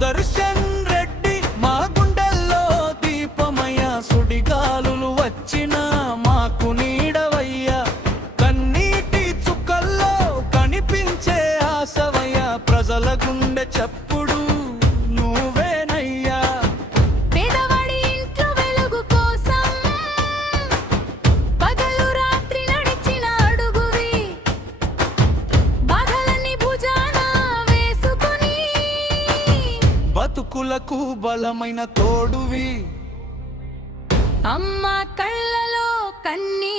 సుదర్శన్ రెడ్డి మా గుండెల్లో దీపమయ్య, సుడిగాలులు వచ్చిన మాకు నీడవయ్య, కన్నీటి చుక్కల్లో కనిపించే ఆశవయ్య, ప్రజల గుండె చప్పుడు నువ్వేనయ్యా. పేదవాడి ఇంట్లో వెలుగు కోసం పగలు రాత్రి నడిచిన అడుగువి, బాధలన్నీ భుజాన వేసుకొని బతుకులకు బలమైన తోడువి. అమ్మ కళ్ళలో కన్నీ